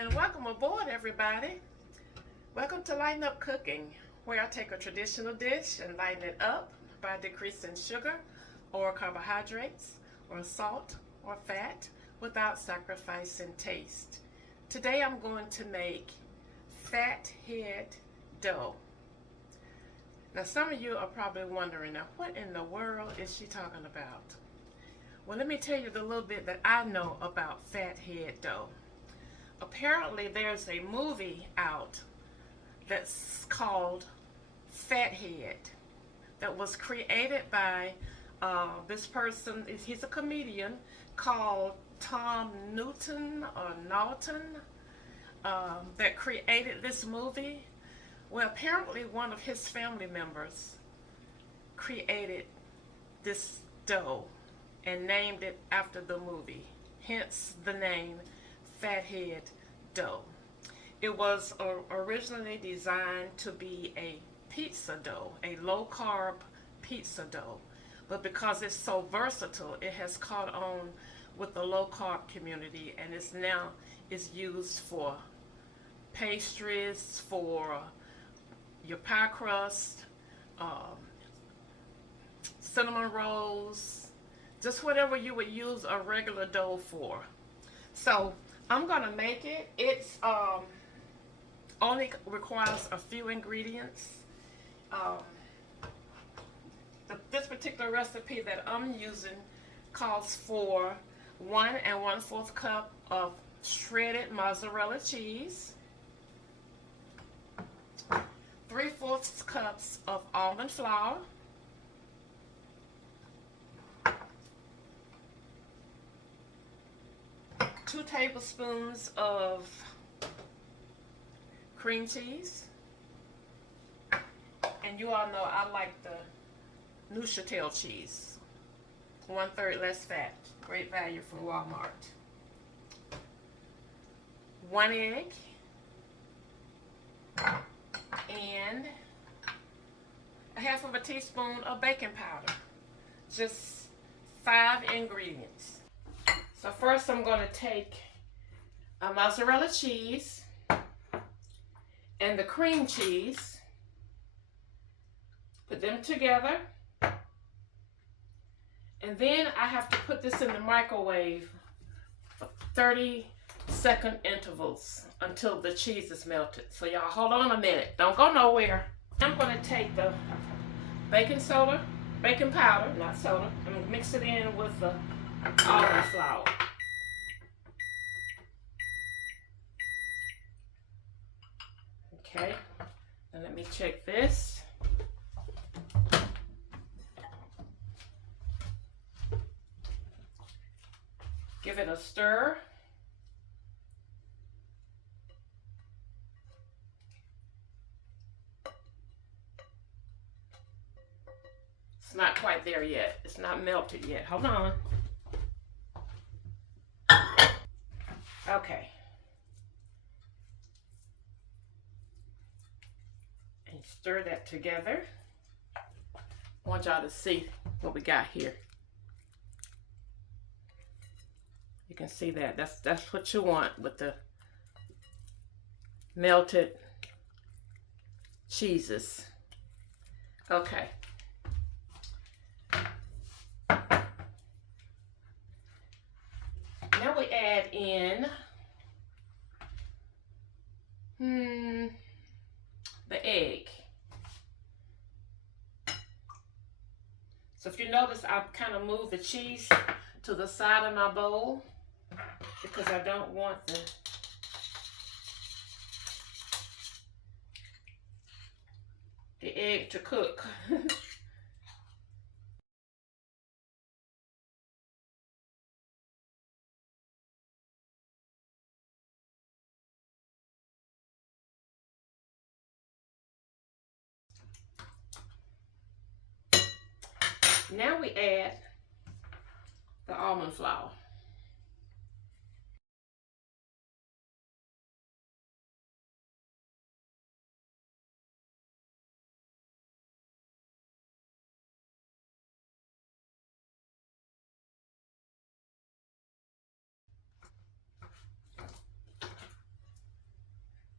And welcome aboard, everybody. Welcome to Lighten Up Cooking, where I take a traditional dish and lighten it up by decreasing sugar or carbohydrates or salt or fat without sacrificing taste. Today I'm going to make Fathead Dough. Now some of you are probably wondering, now what in the world is she talking about? Well, let me tell you the little bit that I know about Fathead Dough. Apparently there's a movie out that's called Fathead that was created by this person. He's a comedian called Tom Newton or Naughton that created this movie. Well, apparently one of his family members created this dough and named it after the movie, hence the name Fathead Dough. It was originally designed to be a pizza dough, a low-carb pizza dough, but because it's so versatile, it has caught on with the low-carb community, and it's now used for pastries, for your pie crust, cinnamon rolls, just whatever you would use a regular dough for. So I'm gonna make it. It's only requires a few ingredients. This particular recipe that I'm using calls for 1 1/4 cup of shredded mozzarella cheese, 3/4 cups of almond flour, 2 tablespoons of cream cheese, and you all know I like the Neuchatel cheese, 1/3 less fat, great value from Walmart. 1 egg, and 1/2 teaspoon of baking powder. Just 5 ingredients. So first I'm going to take a mozzarella cheese and the cream cheese, put them together, and then I have to put this in the microwave for 30-second intervals until the cheese is melted. So y'all hold on a minute, don't go nowhere. I'm going to take the baking powder, not soda, I'm going to mix it in with the almond flour. Okay, and let me check this. Give it a stir. It's not quite there yet. It's not melted yet. Hold on. Okay. And stir that together. I want y'all to see what we got here. You can see that. That's what you want with the melted cheeses. Okay. Now we add in the egg. So if you notice, I've kind of moved the cheese to the side of my bowl because I don't want the egg to cook. Now we add the almond flour.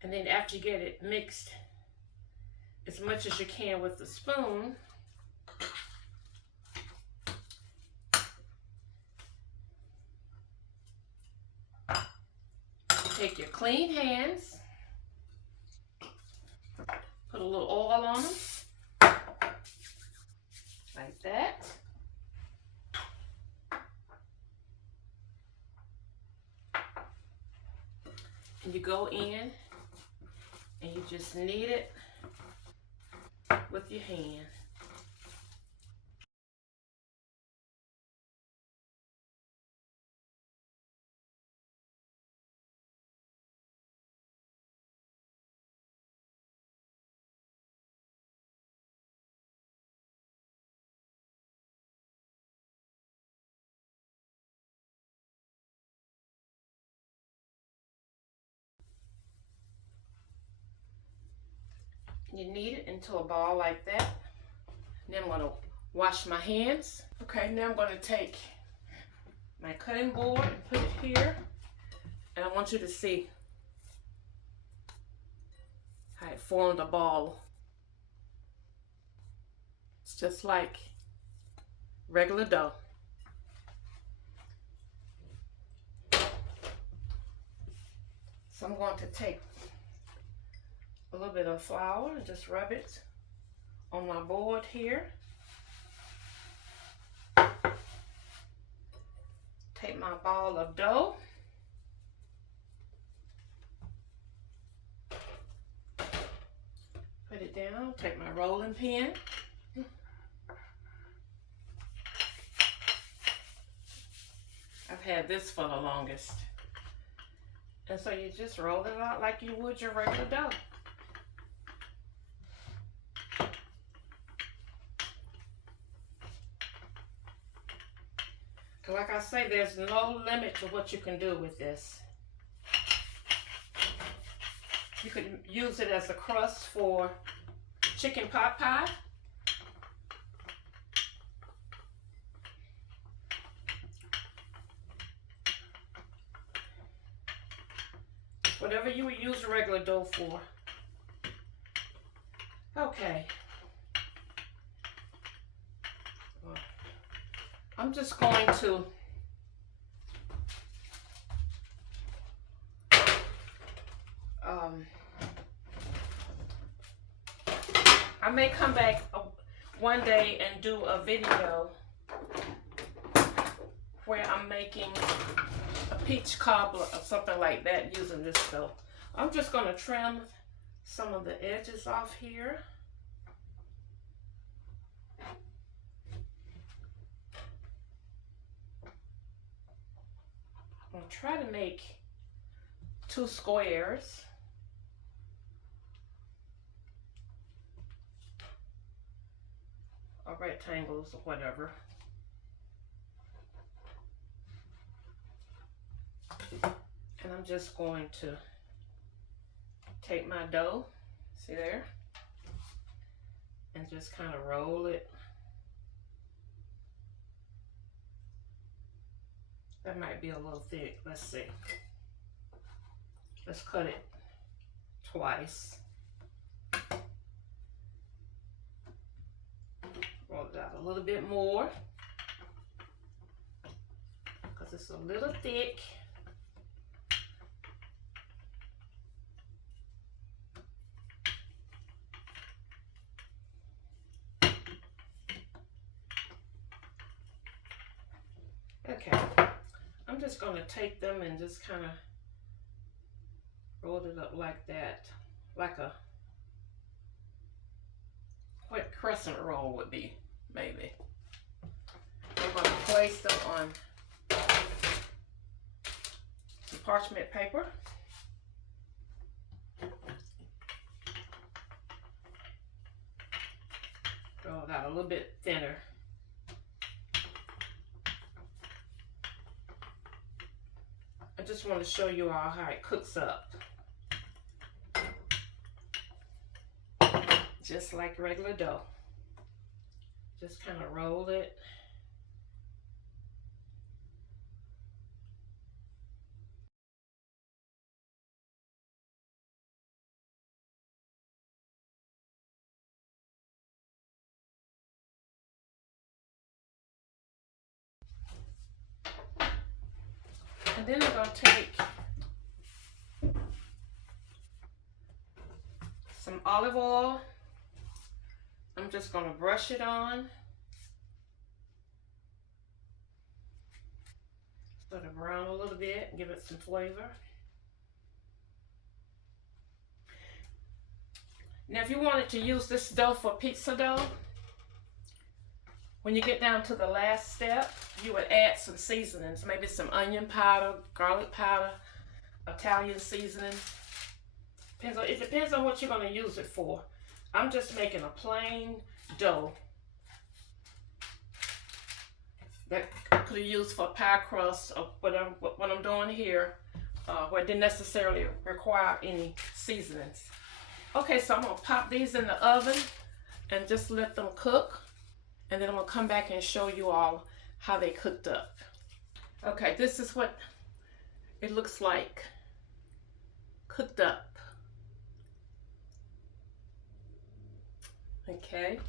And then after you get it mixed as much as you can with the spoon, take your clean hands, put a little oil on them, like that. And you go in and you just knead it with your hand. You knead it into a ball like that. Then I'm going to wash my hands. Okay, now I'm going to take my cutting board and put it here. And I want you to see how it formed a ball. It's just like regular dough. So I'm going to take a little bit of flour and just rub it on my board here. Take my ball of dough. Put it down. Take my rolling pin. I've had this for the longest. And so you just roll it out like you would your regular dough. Like I say, there's no limit to what you can do with this. You could use it as a crust for chicken pot pie. Whatever you would use regular dough for. Okay. I'm just going to I may come back one day and do a video where I'm making a peach cobbler or something like that using this dough. I'm just going to trim some of the edges off here. I'm going to try to make 2 squares. Or rectangles or whatever. And I'm just going to take my dough, see there, and just kind of roll it. That might be a little thick. Let's see. Let's cut it twice. Roll it out a little bit more because it's a little thick. Okay, I'm just going to take them and just kind of roll it up like that, like a what crescent roll would be, maybe. I'm going to place them on some parchment paper. Roll it out a little bit thinner. I just want to show you all how it cooks up. Just like regular dough. Just kind of roll it. And then I'm going to take some olive oil. I'm just going to brush it on. Let it brown a little bit and give it some flavor. Now if you wanted to use this dough for pizza dough, when you get down to the last step, you would add some seasonings, maybe some onion powder, garlic powder, Italian seasoning. It depends on what you're going to use it for. I'm just making a plain dough that I could have used for pie crust or what I'm doing here, where it didn't necessarily require any seasonings. Okay, so I'm going to pop these in the oven and just let them cook. And then I'm going to come back and show you all how they cooked up. Okay, this is what it looks like cooked up. Okay.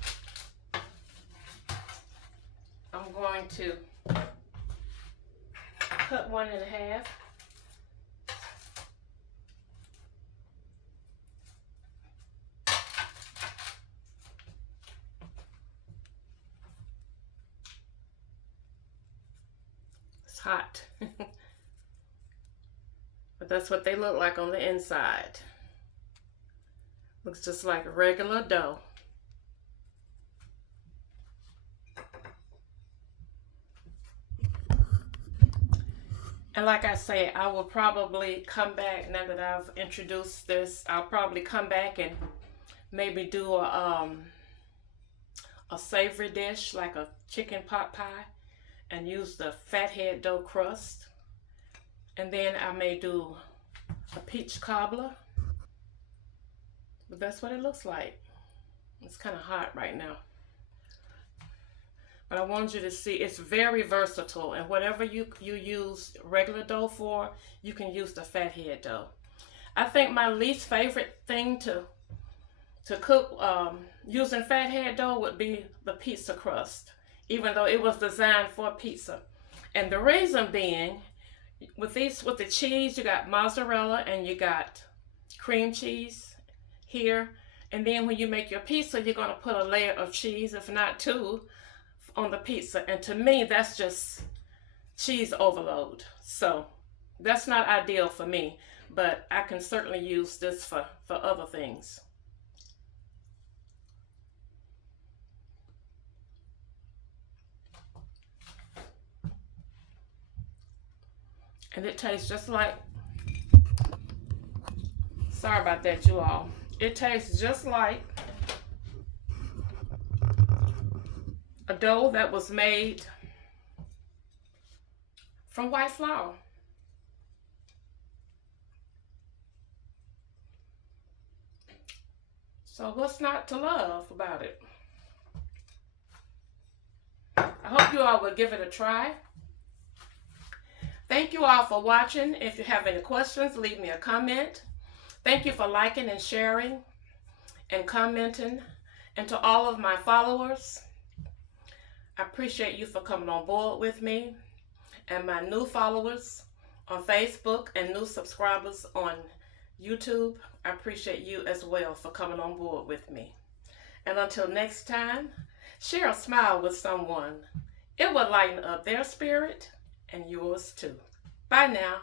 I'm going to cut one in half. Hot. But that's what they look like on the inside. Looks just like regular dough. And like I say, I will probably come back now that I've introduced this. I'll probably come back and maybe do a savory dish like a chicken pot pie, and use the Fathead Dough crust. And then I may do a peach cobbler. But that's what it looks like. It's kind of hot right now. But I wanted you to see it's very versatile. And whatever you use regular dough for, you can use the Fathead Dough. I think my least favorite thing to cook using Fathead Dough would be the pizza crust, even though it was designed for pizza. And the reason being, with the cheese, you got mozzarella and you got cream cheese here. And then when you make your pizza, you're going to put a layer of cheese, if not two, on the pizza. And to me, that's just cheese overload. So that's not ideal for me, but I can certainly use this for other things. And it tastes just like, sorry about that, you all. It tastes just like a dough that was made from white flour. So what's not to love about it? I hope you all will give it a try. Thank you all for watching. If you have any questions, leave me a comment. Thank you for liking and sharing and commenting. And to all of my followers, I appreciate you for coming on board with me. And my new followers on Facebook and new subscribers on YouTube, I appreciate you as well for coming on board with me. And until next time, share a smile with someone. It will lighten up their spirit and yours too. Bye now.